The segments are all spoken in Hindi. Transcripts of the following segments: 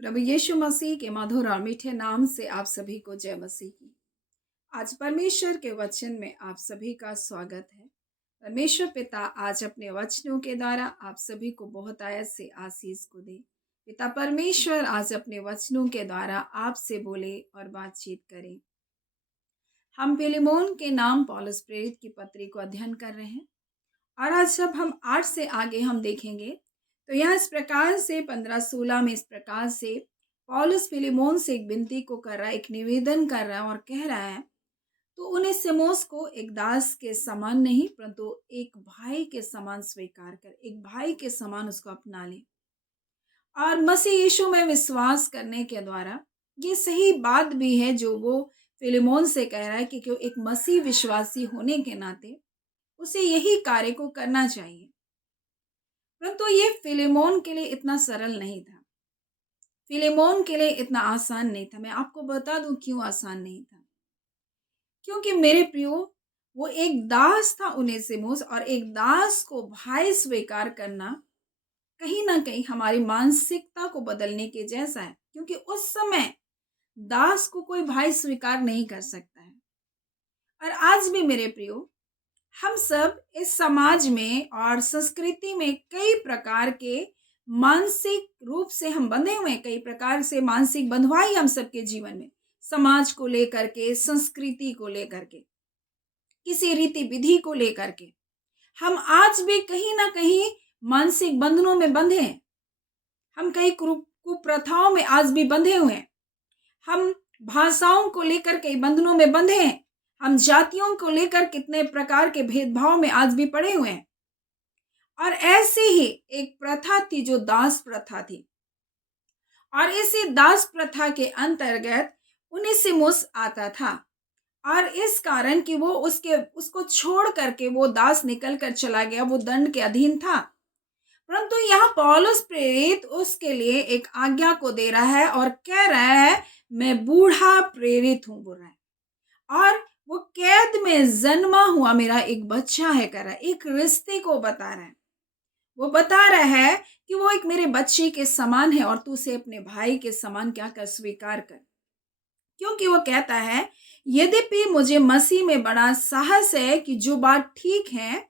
प्रभु यीशु मसीह के मधुर और मीठे नाम से आप सभी को जय मसीह की। आज परमेश्वर के वचन में आप सभी का स्वागत है। परमेश्वर पिता आज अपने वचनों के द्वारा आप सभी को बहुत आयत से आशीष को दे। पिता परमेश्वर आज अपने वचनों के द्वारा आपसे बोले और बातचीत करें। हम फिलेमोन के नाम पौलुस प्रेरित की पत्री को अध्ययन कर रहे हैं और आज जब हम 8 से आगे हम देखेंगे तो यह इस प्रकार से 15-16 में इस प्रकार से पौलुस फिलेमोन से एक विनती को कर रहा है, एक निवेदन कर रहा है और कह रहा है, तो उनेसिमुस को एक दास के समान नहीं परंतु एक भाई के समान स्वीकार कर, एक भाई के समान उसको अपना ले। और मसीह यीशु में विश्वास करने के द्वारा ये सही बात भी है जो वो फिलेमोन से कह रहा है कि क्यों एक मसीह विश्वासी होने के नाते उसे यही कार्य को करना चाहिए। परंतु ये फिलेमोन के लिए इतना सरल नहीं था, फिलेमोन के लिए इतना आसान नहीं था। मैं आपको बता दूं क्यों आसान नहीं था। क्योंकि मेरे प्रियो, वो एक दास था उनेसिमुस, और एक दास को भाई स्वीकार करना कहीं ना कहीं हमारी मानसिकता को बदलने के जैसा है। क्योंकि उस समय दास को कोई भाई स्वीकार नहीं कर सकता है। और आज भी मेरे प्रियो, हम सब इस समाज में और संस्कृति में कई प्रकार के मानसिक रूप से हम बंधे हुए हैं। कई प्रकार से मानसिक बंधुआई हम सबके जीवन में, समाज को लेकर के, संस्कृति को लेकर के, किसी रीति विधि को लेकर के हम आज भी कहीं ना कहीं मानसिक बंधनों में बंधे हैं। हम कई कुप्रथाओं में आज भी बंधे हुए हैं। हम भाषाओं को लेकर कई बंधनों में बंधे हैं। हम जातियों को लेकर कितने प्रकार के भेदभाव में आज भी पड़े हुए हैं। और ऐसे ही एक प्रथा थी जो दास प्रथा थी, और इसी दास प्रथा के अंतर्गत उनेसिमुस आता था। और इस कारण कि वो उसको छोड़ करके वो दास निकल कर चला गया, वो दंड के अधीन था। परंतु यहाँ पौलुस प्रेरित उसके लिए एक आज्ञा को दे रहा है और कह रहा है, मैं बूढ़ा प्रेरित हूं, बोल रहा है। और वो कैद में जन्मा हुआ मेरा एक बच्चा है, कर रहा है, एक रिश्ते को बता रहा है। वो बता रहा है कि वो एक मेरे बच्चे के समान है और तू उसे अपने भाई के समान क्या कर, स्वीकार कर। क्योंकि वो कहता है, यद्यपि मुझे मसीह में बड़ा साहस है कि जो बात ठीक है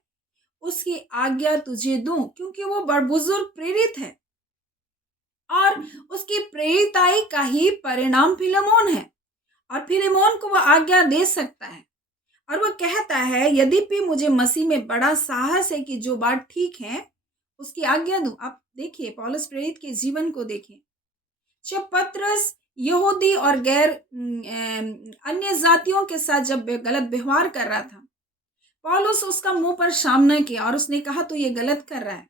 उसकी आज्ञा तुझे दूं। क्योंकि वो बड़ बुजुर्ग प्रेरित है और उसकी प्रेरिताई का ही परिणाम फिलेमोन है, और फिलेमोन को वो आज्ञा दे सकता है। और वो कहता है, यद्यपि मुझे मसीह में बड़ा साहस है कि जो बात ठीक है उसकी आज्ञा दूं। आप देखिए पौलुस प्रेरित के जीवन को देखिए। जब पतरस यहूदी और गैर अन्य जातियों के साथ जब गलत व्यवहार कर रहा था, पौलुस उसका मुंह पर सामना किया और उसने कहा तो ये गलत कर रहा है,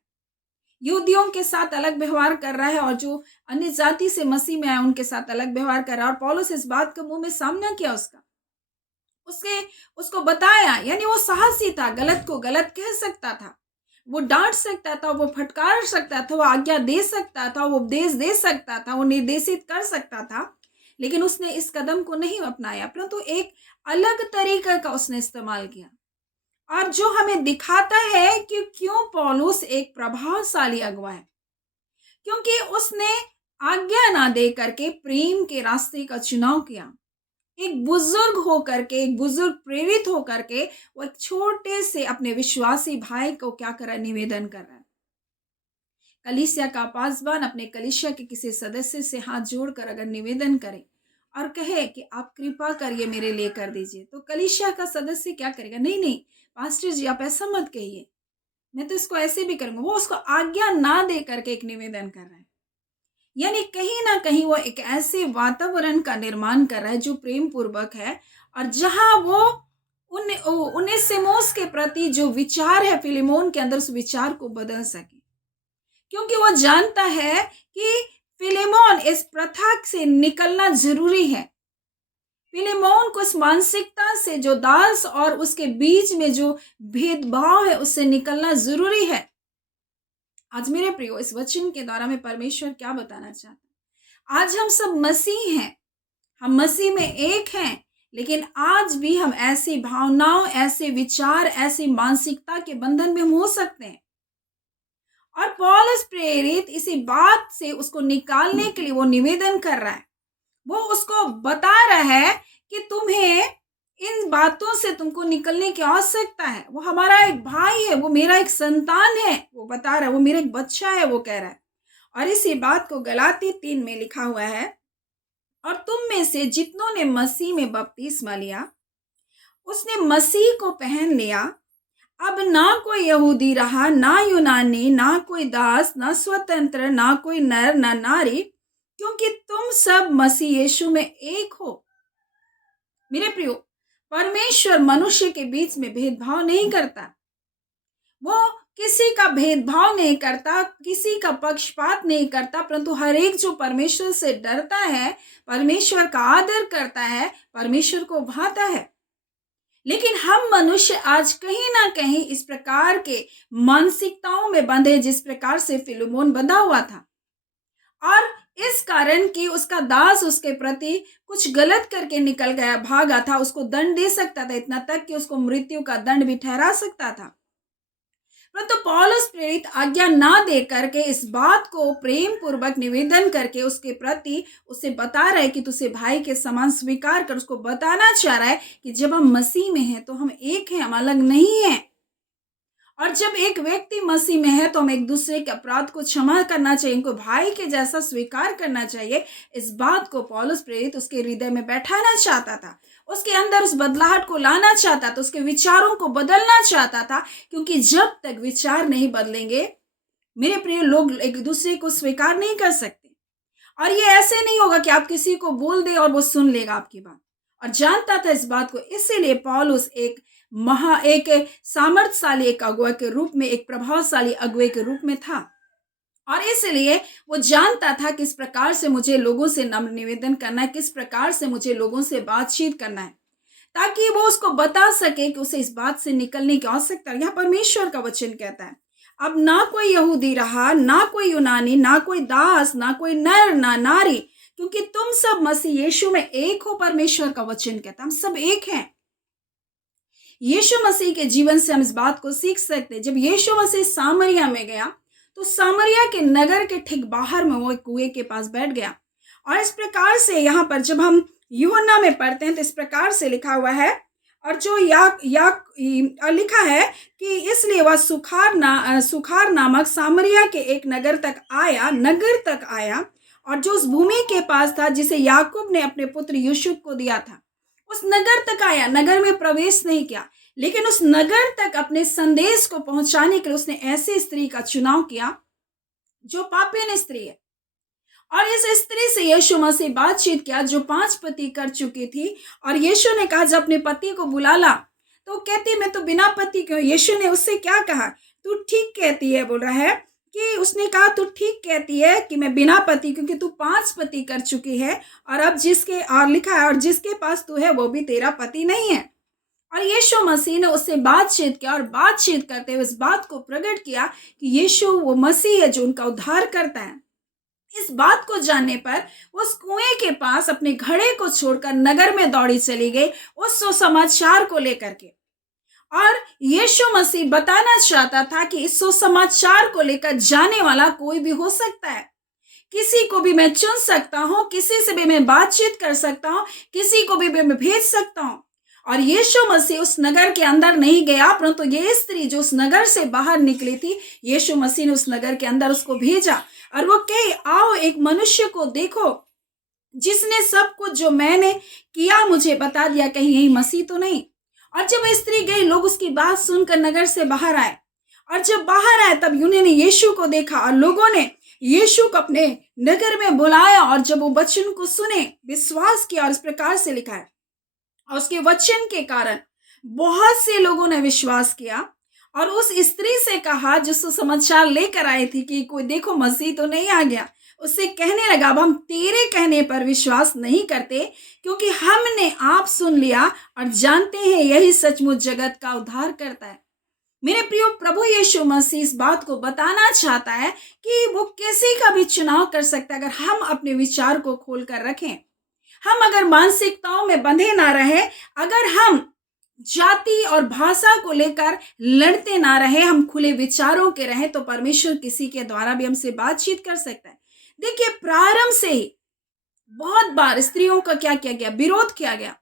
यहूदियों के साथ अलग व्यवहार कर रहा है और जो अन्य जाति से मसीह में आए उनके साथ अलग व्यवहार कर रहा है। और पौलुस इस बात का मुंह में सामना किया, उसको बताया। यानी वो साहसी था, गलत को गलत कह सकता था, वो डांट सकता था, वो फटकार सकता था, वो आज्ञा दे सकता था, वो उपदेश दे सकता था, वो निर्देशित कर सकता था। लेकिन उसने इस कदम को नहीं अपनाया, परंतु एक अलग तरीके का उसने इस्तेमाल किया। और जो हमें दिखाता है कि क्यों पौलुस एक प्रभावशाली अगुवा है, क्योंकि उसने आज्ञा ना दे करके प्रेम के रास्ते का चुनाव किया। एक बुजुर्ग होकर के, एक बुजुर्ग प्रेरित होकर के वो एक छोटे से अपने विश्वासी भाई को क्या कर रहा है, निवेदन कर रहा है। कलीसिया का पासवान अपने कलीसिया के किसी सदस्य से हाथ जोड़कर अगर निवेदन करे और कहे कि आप कृपा करिए मेरे लिए कर दीजिए, तो कलीसिया का सदस्य क्या करेगा? नहीं नहीं पास्टर जी, आप ऐसा मत कहिए, मैं तो इसको ऐसे भी करूंगा। वो उसको आज्ञा ना दे करके एक निवेदन कर रहा है। यानी कहीं ना कहीं वो एक ऐसे वातावरण का निर्माण कर रहा है जो प्रेम पूर्वक है, और जहां वो उनेसिमुस के प्रति जो विचार है फिलेमोन के अंदर, उस विचार को बदल सके। क्योंकि वो जानता है कि फिलेमोन इस प्रथा से निकलना जरूरी है। फिलेमोन को इस मानसिकता से, जो दास और उसके बीच में जो भेदभाव है, उससे निकलना जरूरी है। आज मेरे प्रियो, इस वचन के द्वारा में परमेश्वर क्या बताना चाहता है? आज हम सब मसीह हैं, हम मसीह में एक हैं, लेकिन आज भी हम ऐसी भावनाओं, ऐसे विचार, ऐसी मानसिकता के बंधन में हो सकते हैं। और पौलुस प्रेरित इसी बात से उसको निकालने के लिए वो निवेदन कर रहा है। वो उसको बता रहा है कि तुम्हें इन बातों से तुमको निकलने की आवश्यकता है। वो हमारा एक भाई है, वो मेरा एक संतान है, वो बता रहा है, वो मेरा एक बच्चा है, वो कह रहा है। और इसी बात को गलाती 3 में लिखा हुआ है, और तुम में से जितनों ने मसीह में बपतिस्मा लिया उसने मसीह को पहन लिया। अब ना कोई यहूदी रहा, ना यूनानी, ना कोई दास, ना स्वतंत्र, ना कोई नर, ना नारी, क्योंकि तुम सब मसीह यीशु में एक हो। मेरे प्रियो, परमेश्वर मनुष्य के बीच में भेदभाव नहीं करता। वो किसी का भेदभाव नहीं करता, किसी का पक्षपात नहीं करता, परंतु हर एक जो परमेश्वर से डरता है, परमेश्वर का आदर करता है, परमेश्वर को भाता है। लेकिन हम मनुष्य आज कहीं ना कहीं इस प्रकार के मानसिकताओं में बंधे, जिस प्रकार से फिलेमोन बंधा हुआ था, और इस कारण कि उसका दास उसके प्रति कुछ गलत करके निकल गया, भागा था, उसको दंड दे सकता था, इतना तक कि उसको मृत्यु का दंड भी ठहरा सकता था। परंतु पौलुस प्रेरित आज्ञा ना दे करके इस बात को प्रेम पूर्वक निवेदन करके उसके प्रति उसे बता रहा है कि तुझे भाई के समान स्वीकार कर। उसको बताना चाह रहा है कि जब हम मसीह में हैं तो हम एक हैं, हम अलग नहीं हैं। और जब एक व्यक्ति मसीह में है तो हम एक दूसरे के अपराध को क्षमा करना चाहिए, इनको भाई के जैसा स्वीकार करना चाहिए। इस बात को पौलुस प्रेरित उसके हृदय में बैठाना चाहता था, उसके अंदर उस बदलाहट को लाना चाहता था, उसके विचारों को बदलना चाहता था। क्योंकि जब तक विचार नहीं बदलेंगे मेरे प्रिय, लोग एक दूसरे को स्वीकार नहीं कर सकते। और ये ऐसे नहीं होगा कि आप किसी को बोल दे और वो सुन लेगा आपकी बात। और जानता था इस बात को, इसीलिए पौलुस एक सामर्थ्यशाली एक अगुआ के रूप में, एक प्रभावशाली अगुए के रूप में था। और इसलिए वो जानता था किस प्रकार से मुझे लोगों से नम्र निवेदन करना है, किस प्रकार से मुझे लोगों से बातचीत करना है, ताकि वो उसको बता सके कि उसे इस बात से निकलने की आवश्यकता है। यहाँ परमेश्वर का वचन कहता है, अब ना कोई यहूदी रहा, ना कोई यूनानी, ना कोई दास, ना कोई नर, ना नारी, क्योंकि तुम सब मसीह यीशु में एक हो। परमेश्वर का वचन कहता है हम सब एक हैं। यीशु मसीह के जीवन से हम इस बात को सीख सकते हैं। जब यीशु मसीह सामरिया में गया तो सामरिया के नगर के ठीक बाहर में वो एक कुएं के पास बैठ गया। और इस प्रकार से यहाँ पर जब हम यूहन्ना में पढ़ते हैं तो इस प्रकार से लिखा हुआ है, और जो लिखा है कि इसलिए वह सुखार नामक सामरिया के एक नगर तक आया, और जो उस भूमि के पास था जिसे याकूब ने अपने पुत्र यूसुफ को दिया था, उस नगर तक आया। नगर में प्रवेश नहीं किया, लेकिन उस नगर तक अपने संदेश को पहुंचाने के लिए उसने ऐसी स्त्री का चुनाव किया जो पापिन स्त्री है। और इस स्त्री से यीशु मसीह बातचीत किया जो 5 पति कर चुकी थी। और यीशु ने कहा जब अपने पति को बुला ला, तो कहती मैं तो बिना पति क्यों। यीशु ने उससे क्या कहा, तू ठीक कहती है, बोल रहा है कि उसने कहा तू ठीक कहती है कि मैं बिना पति, क्योंकि तू 5 पति कर चुकी है, और अब लिखा है और जिसके पास तू है वो भी तेरा पति नहीं है। और यीशु मसीह ने उससे बातचीत किया, और बातचीत करते हुए इस बात को प्रकट किया कि यीशु वो मसीह है जो उनका उद्धार करता है। इस बात को जानने पर उस कुएं के पास अपने घड़े को छोड़कर नगर में दौड़ी चली गई उस सुसमाचार को लेकर के। और यीशु मसीह बताना चाहता था कि इस सुसमाचार को लेकर जाने वाला कोई भी हो सकता है, किसी को भी मैं चुन सकता हूं, किसी से भी मैं बातचीत कर सकता हूं, किसी को भी मैं भेज सकता हूं। और यीशु मसीह उस नगर के अंदर नहीं गया, परंतु ये स्त्री जो उस नगर से बाहर निकली थी, यीशु मसीह ने उस नगर के अंदर उसको भेजा, और वो कहे आओ एक मनुष्य को देखो जिसने सब कुछ जो मैंने किया मुझे बता दिया, कहीं यही मसीह तो नहीं। और जब स्त्री गई, लोग उसकी बात सुनकर नगर से बाहर आए, और जब बाहर आए तब उन्होंने यीशु को देखा, और लोगों ने यीशु को अपने नगर में बुलाया, और जब वो वचन को सुने विश्वास किया। और इस प्रकार से लिखा है, और उसके वचन के कारण बहुत से लोगों ने विश्वास किया। और उस स्त्री से कहा जो सुसमाचार लेकर आई थी कि कोई देखो मसीह तो नहीं आ गया, उससे कहने लगा अब हम तेरे कहने पर विश्वास नहीं करते, क्योंकि हमने आप सुन लिया और जानते हैं यही सचमुच जगत का उद्धार करता है। मेरे प्रिय, प्रभु यीशु मसीह इस बात को बताना चाहता है कि वो किसी का भी चुनाव कर सकता है, अगर हम अपने विचार को खोल कर रखें, हम अगर मानसिकताओं में बंधे ना रहे, अगर हम जाति और भाषा को लेकर लड़ते ना रहे, हम खुले विचारों के रहें, तो परमेश्वर किसी के द्वारा भी हमसे बातचीत कर सकता है। देखिए, प्रारंभ से ही बहुत बार स्त्रियों का क्या किया गया, विरोध किया गया।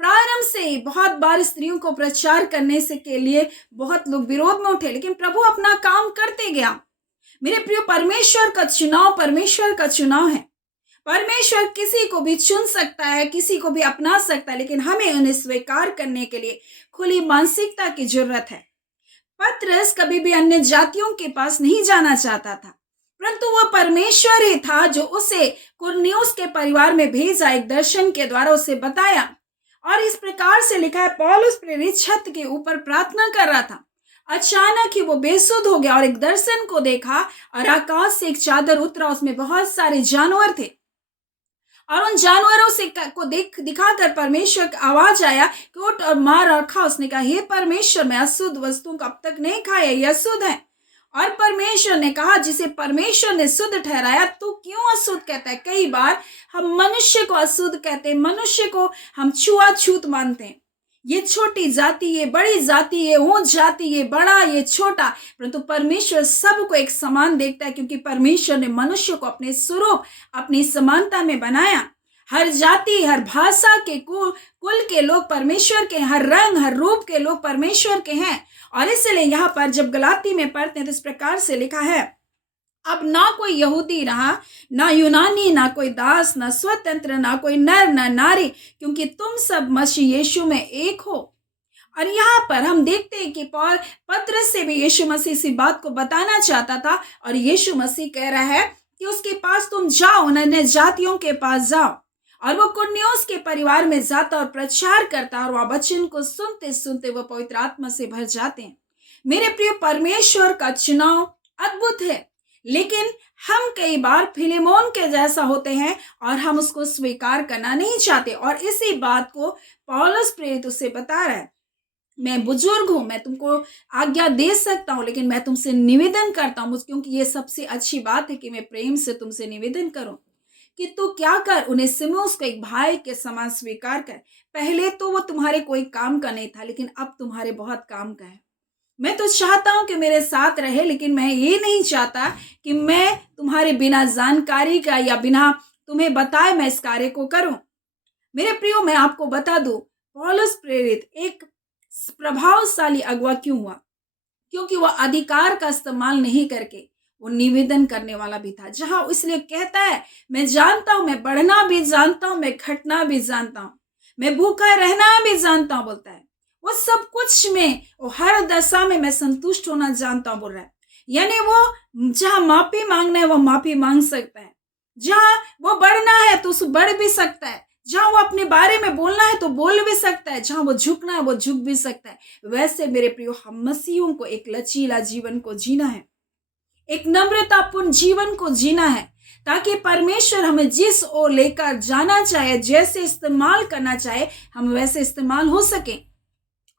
प्रारंभ से ही बहुत बार स्त्रियों को प्रचार करने से के लिए बहुत लोग विरोध में उठे, लेकिन प्रभु अपना काम करते गया। मेरे प्रिय, परमेश्वर का चुनाव है। परमेश्वर किसी को भी चुन सकता है, किसी को भी अपना सकता है, लेकिन हमें उन्हें स्वीकार करने के लिए खुली मानसिकता की जरूरत है। पतरस कभी भी अन्य जातियों के पास नहीं जाना चाहता था, परंतु वह परमेश्वर ही था जो उसे कुरनियुस के परिवार में भेजा, एक दर्शन के द्वारा उसे बताया। और इस प्रकार से लिखा है, पौलुस प्रेरित छत के ऊपर प्रार्थना कर रहा था। अचानक ही वो बेसुध हो गया और एक दर्शन को देखा, और आकाश से एक चादर उतरा, उसमें बहुत सारे जानवर थे। और उन जानवरों से को दिखाकर परमेश्वर का आवाज आया कि उठ और मार और खा। उसने कहा, हे परमेश्वर, मैं अशुद्ध वस्तुओं को अब तक नहीं खाया, ये अशुद्ध है। और परमेश्वर ने कहा, जिसे परमेश्वर ने शुद्ध ठहराया, तू क्यों अशुद्ध कहता है? कई बार हम मनुष्य को अशुद्ध कहते हैं, मनुष्य को हम छुआछूत मानते हैं। ये छोटी जाति, ये बड़ी जाति, ये ऊंच जाति, ये बड़ा, ये छोटा, परंतु परमेश्वर सबको एक समान देखता है, क्योंकि परमेश्वर ने मनुष्य को अपने स्वरूप, अपनी समानता में बनाया। हर जाति, हर भाषा के कुल के लोग परमेश्वर के, हर रंग, हर रूप के लोग परमेश्वर के हैं। और इसलिए यहाँ पर जब गलाती में पढ़ते हैं तो इस प्रकार से लिखा है, अब ना कोई यहूदी रहा, ना यूनानी, ना कोई दास, ना स्वतंत्र, ना कोई नर, ना नारी, क्योंकि तुम सब मसीह यीशु में एक हो। और यहाँ पर हम देखते हैं कि पतरस से भी यीशु मसीह इसी बात को बताना चाहता था, और यीशु मसीह कह रहा है कि उसके पास तुम जाओ, अन्य जातियों के पास जाओ। और वो कुरनियुस के परिवार में जाता और प्रचार करता, और वह वचन को सुनते सुनते वह पवित्र आत्मा से भर जाते हैं। मेरे प्रिय, परमेश्वर का चुनाव अद्भुत है, लेकिन हम कई बार फिलेमोन के जैसा होते हैं और हम उसको स्वीकार करना नहीं चाहते। और इसी बात को पौलुस प्रेरित उससे बता रहा है, मैं बुजुर्ग हूं, मैं तुमको आज्ञा दे सकता हूं, लेकिन मैं तुमसे निवेदन करता हूं, क्योंकि ये सबसे अच्छी बात है कि मैं प्रेम से तुमसे निवेदन करूं कि तू क्या कर, उन्हें सिमोस को एक भाई के समान स्वीकार कर। पहले तो वो तुम्हारे कोई काम का नहीं था, लेकिन अब तुम्हारे बहुत काम का है। मैं तो चाहता हूं कि मेरे साथ रहे, लेकिन मैं ये नहीं चाहता कि मैं तुम्हारे बिना जानकारी का या बिना तुम्हें बताए मैं इस कार्य को करूं। मेरे प्रियो, मैं आपको बता दूं, पौलुस प्रेरित एक प्रभावशाली अगुवा क्यों हुआ? क्योंकि वह अधिकार का इस्तेमाल नहीं करके वो निवेदन करने वाला भी था। जहां इसलिए कहता है, मैं जानता हूं, मैं बढ़ना भी जानता हूं, मैं घटना भी जानता हूं, मैं भूखा रहना भी जानता हूं, बोलता है। वो सब कुछ में, वो हर दशा में मैं संतुष्ट होना जानता हूं, बोल रहा है। यानी वो जहां माफी मांगना है वो माफी मांग सकता है, जहां वो बढ़ना है तो उस बढ़ भी सकता है, जहां वो अपने बारे में बोलना है तो बोल भी सकता है, जहां वो झुकना है वो झुक भी सकता है। वैसे मेरे प्रियो, हम मसीहों को एक लचीला जीवन को जीना है, एक नम्रतापूर्ण जीवन को जीना है, ताकि परमेश्वर हमें जिस ओर लेकर जाना चाहे, जैसे इस्तेमाल करना चाहे, हम वैसे इस्तेमाल हो सके।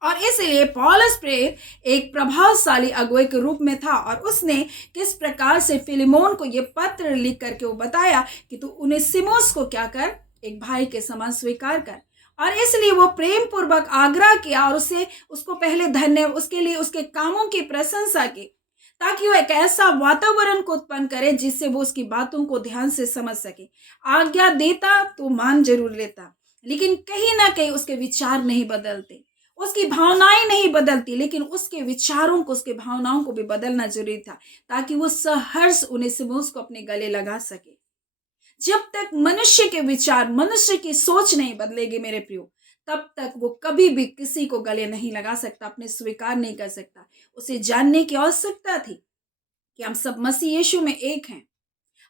और इसलिए पौलुस प्रेरित एक प्रभावशाली अगुवे के रूप में था, और उसने किस प्रकार से फिलेमोन को यह पत्र लिख करके वो बताया कि तू उन्हें सिमोस को क्या कर, एक भाई के समान स्वीकार कर। और इसलिए वो प्रेम पूर्वक आग्रह किया, और उसको पहले धन्य, उसके लिए उसके कामों की प्रशंसा की, ताकि वो एक ऐसा वातावरण को उत्पन्न करे जिससे वो उसकी बातों को ध्यान से समझ सके। आज्ञा देता तो मान जरूर लेता, लेकिन कहीं ना कहीं उसके विचार नहीं बदलते, उसकी भावनाएं नहीं बदलती, लेकिन उसके विचारों को, उसके भावनाओं को भी बदलना जरूरी था, ताकि वो सहर्ष उन्हें सिमोस को अपने गले लगा सके। जब तक मनुष्य के विचार, मनुष्य की सोच नहीं बदलेगी मेरे प्रियो, तब तक वो कभी भी किसी को गले नहीं लगा सकता, अपने स्वीकार नहीं कर सकता। उसे जानने की आवश्यकता थी कि हम सब मसीह यीशु में एक हैं,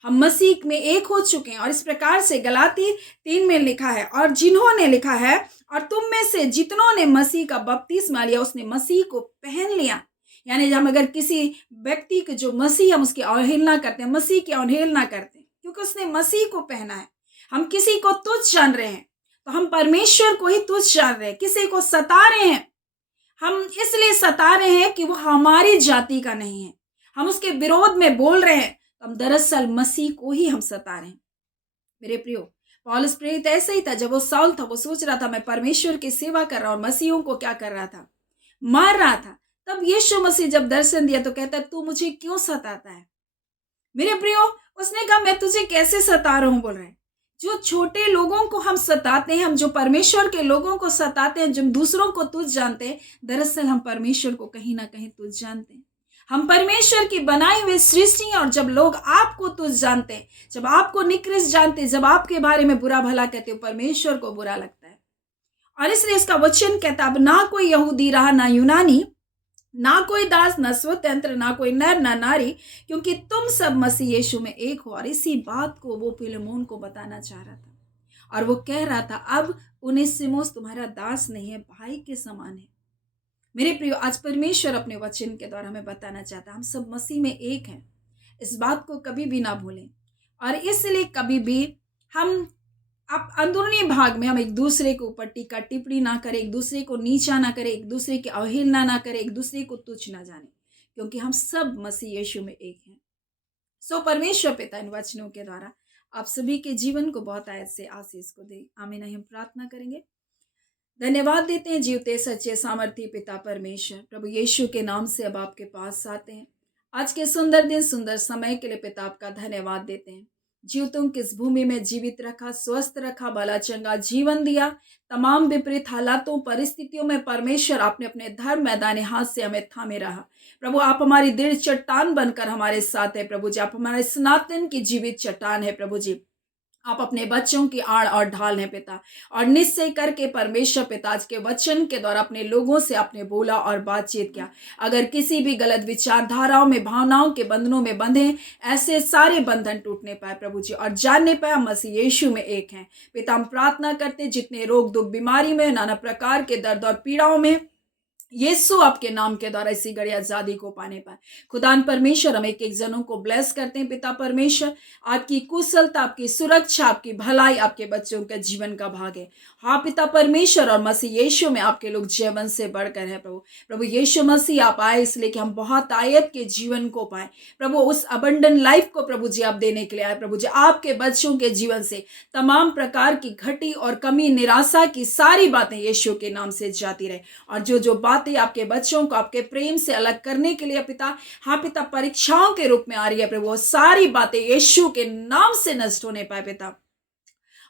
हम मसीह में एक हो चुके हैं। और इस प्रकार से गलाती 3 में लिखा है, और जिन्होंने लिखा है, और तुम में से जितनों ने मसीह का बपतिस्मा लिया, उसने मसीह को पहन लिया। यानी हम अगर किसी व्यक्ति के जो मसीह, हम उसकी अवहेलना करते हैं, मसीह की अवहेलना करते हैं, क्योंकि उसने मसीह को पहना है। हम किसी को तुच्छ जान रहे हैं तो हम परमेश्वर को ही तुच्छ जान रहे हैं। किसी को सता रहे हैं, हम इसलिए सता रहे हैं कि वो हमारी जाति का नहीं है, हम उसके विरोध में बोल रहे हैं, तो हम दरअसल मसीह को ही हम सता रहे हैं। मेरे प्रियो, पौलुस प्रेरित ऐसा ही था। जब वो साउल था, वो सोच रहा था मैं परमेश्वर की सेवा कर रहा हूँ, और मसीहों को क्या कर रहा था, मार रहा था। तब यीशु मसीह जब दर्शन दिया तो कहता, तू मुझे क्यों सताता है मेरे प्रियो। उसने कहा, मैं तुझे कैसे सता रहा हूं, बोल रहे हैं। जो छोटे लोगों को हम सताते हैं, हम जो परमेश्वर के लोगों को सताते हैं, जो दूसरों को तुच्छ जानते हैं, दरअसल हम परमेश्वर को कहीं ना कहीं तुच्छ जानते हैं। हम परमेश्वर की बनाई हुई सृष्टि हैं, और जब लोग आपको तुच्छ जानते हैं, जब आपको निकृष्ट जानते हैं, जब आपके बारे में बुरा भला कहते हो, परमेश्वर को बुरा लगता है। और इसलिए इसका वचन कहता, अब ना कोई यहूदी रहा ना यूनानी, ना कोई दास न स्वतंत्र, ना कोई नर ना नारी, क्योंकि तुम सब मसीह यीशु में एक हो। और इसी बात को वो फिलेमोन को बताना चाह रहा था, और वो कह रहा था, अब उनेसिमुस तुम्हारा दास नहीं है, भाई के समान है। मेरे प्रियो, आज परमेश्वर अपने वचन के द्वारा हमें बताना चाहता है, हम सब मसीह में एक हैं। इस बात को कभी भी ना भूलें, और इसलिए कभी भी हम आप अंदरूनी भाग में हम एक दूसरे के ऊपर टीका टिप्पणी ना करें, एक दूसरे को नीचा ना करें, एक दूसरे की अवहेलना ना करें, एक दूसरे को तुच्छ ना जाने, क्योंकि हम सब मसीह यीशु में एक हैं। सो परमेश्वर पिता इन वचनों के द्वारा आप सभी के जीवन को बहुत आयत से आशीष को दे। आमीन। हम प्रार्थना करेंगे। धन्यवाद देते हैं जीवते सच्चे सामर्थी पिता परमेश्वर, प्रभु यीशु के नाम से अब आपके पास आते हैं। आज के सुंदर दिन, सुंदर समय के लिए पिता आपका धन्यवाद देते हैं। जीवतों किस भूमि में जीवित रखा, स्वस्थ रखा, भला चंगा जीवन दिया। तमाम विपरीत हालातों परिस्थितियों में परमेश्वर आपने अपने धर्म मैदानी हाथ से हमें थामे रहा। प्रभु आप हमारी दृढ़ चट्टान बनकर हमारे साथ है। प्रभु जी आप हमारे सनातन की जीवित चट्टान है। प्रभु जी आप अपने बच्चों की आड़ और ढाल हैं पिता, और निश्चय करके परमेश्वर पिता आज के वचन के द्वारा अपने लोगों से आपने बोला और बातचीत किया। अगर किसी भी गलत विचारधाराओं में, भावनाओं के बंधनों में बंधे, ऐसे सारे बंधन टूटने पाए प्रभु जी, और जानने पाए हम मसीह यीशु में एक हैं। पिता हम प्रार्थना करते, जितने रोग दुख बीमारी में, नाना प्रकार के दर्द और पीड़ाओं में, यीशु आपके नाम के द्वारा इसी घड़ी आजादी को पाने पाए। खुदान परमेश्वर हम एक एक जनों को ब्लेस करते हैं पिता परमेश्वर। आपकी कुशलता, आपकी सुरक्षा, आपकी भलाई आपके बच्चों के जीवन का भाग है। हाँ पिता परमेश्वर, और मसीह यीशु में आपके लोग जीवन से बढ़कर है प्रभु। प्रभु यीशु मसीह आप आए इसलिए कि हम बहुत आयत के जीवन को पाए प्रभु, उस अबंडन लाइफ को प्रभु जी आप देने के लिए आए प्रभु जी। आपके बच्चों के जीवन से तमाम प्रकार की घटी और कमी, निराशा की सारी बातें यीशु के नाम से जाती रहे, और जो बातें आपके बच्चों को आपके प्रेम से अलग करने के लिए पिता, हाँ पिता, परीक्षाओं के रूप में आ रही है प्रभु, वो सारी बातें यीशु के नाम से नष्ट होने पाए पिता।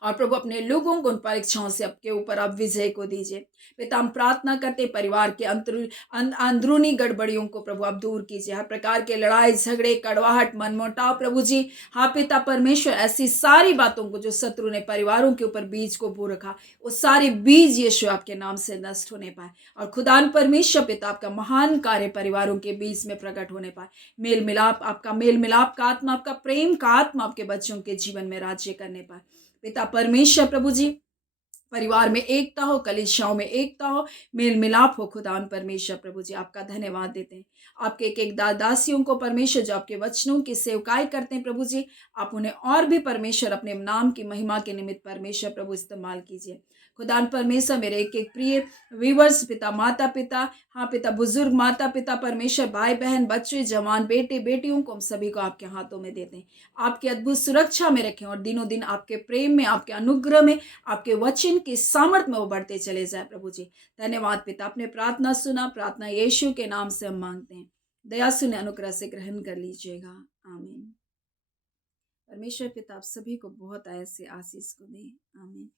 और प्रभु अपने लोगों को उन परीक्षाओं से आपके ऊपर आप विजय को दीजिए पिता। हम प्रार्थना करते परिवार के अंदरूनी गड़बड़ियों को प्रभु आप दूर कीजिए। हर प्रकार के लड़ाई झगड़े, कड़वाहट, मनमुटाव प्रभु जी, हाँ पिता परमेश्वर, ऐसी सारी बातों को जो शत्रु ने परिवारों के ऊपर बीज को बो रखा, वो सारे बीज यीशु आपके नाम से नष्ट होने पाए, और खुदान परमेश्वर पिता आपका महान कार्य परिवारों के बीच में प्रकट होने पाए। मेल मिलाप, आपका मेल मिलाप का आत्मा, आपका प्रेम का आत्मा आपके बच्चों के जीवन में राज्य करने पाए पिता परमेश्वर। प्रभु जी परिवार में एकता हो, कलीसियाओं में एकता हो, मेल मिलाप हो। खुदान परमेश्वर प्रभु जी आपका धन्यवाद देते हैं। आपके एक एक दासियों को परमेश्वर जो आपके वचनों की सेवकाई करते हैं प्रभु जी, आप उन्हें और भी परमेश्वर अपने नाम की महिमा के निमित्त परमेश्वर प्रभु इस्तेमाल कीजिए। खुदान परमेश्वर मेरे एक एक प्रिय व्यूवर्स पिता, माता पिता, हाँ पिता, बुजुर्ग माता पिता परमेश्वर, भाई बहन, बच्चे, जवान, बेटे बेटियों को हम सभी को आपके हाथों में देते हैं। आपकी अद्भुत सुरक्षा में रखें, और दिनों दिन आपके प्रेम में, आपके अनुग्रह में, आपके वचन की सामर्थ में वो बढ़ते चले जाए प्रभु जी। धन्यवाद पिता, आपने प्रार्थना सुना, प्रार्थना यीशु के नाम से हम मांगते हैं। दया सुने, अनुग्रह से ग्रहण कर लीजिएगा। आमीन। परमेश्वर पिता आप सभी को बहुत आयत से आशीष को दे। आमीन।